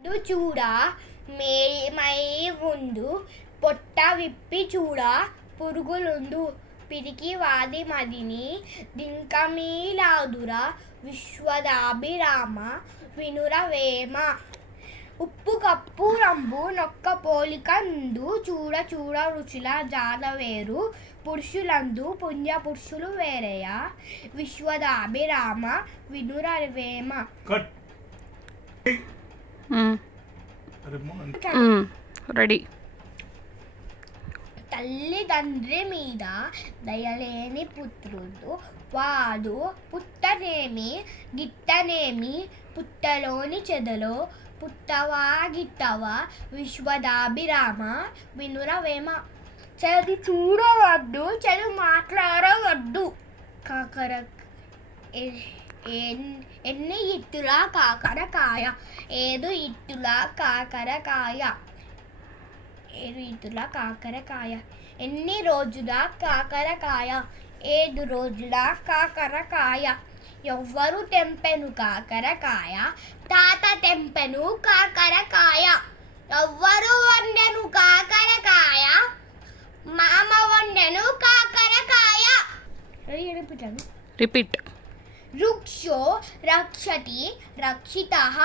చూడా మేమై ఉండు పొట్ట విప్పి చూడా పురుగులుండు పిరికి వాది మదిని డింకమీలాదురా విశ్వదాభిరామ వినురవేమ. ఉప్పు కప్పు రంబు నొక్క పోలిక నుండు చూడ చూడ రుచుల జాడ వేరు పురుషులందు పుణ్య పురుషులు వేరయా విశ్వదాభిరామ వినురవేమ. రెడీ. తల్లిదండ్రి మీద దయలేని పుత్రుడు వాడు పుట్టనేమి గిట్టనేమి పుట్టలోని చెదలో పుట్టవా గిట్టవా విశ్వదాభిరామ వినురవేమ. చది చూడవద్దు చెడు మాట్లాడవద్దు కాకర ఎన్ని ఇట్టులా కాకరకాయ ఏదు ఇట్టులా కాకరకాయ ఏడు ఇట్టులా కాకరకాయ ఎన్ని రోజుల కాకరకాయ 7 రోజుల కాకరకాయ. ఎవ్వరు తెంపెను కాకరకాయ తాత తెంపెను కాకరకాయ. ఎవ్వరు వండెను కాకరకాయ మామ వండెను కాకరకాయ. రిపీట్. వృక్షో రక్షతి రక్షితః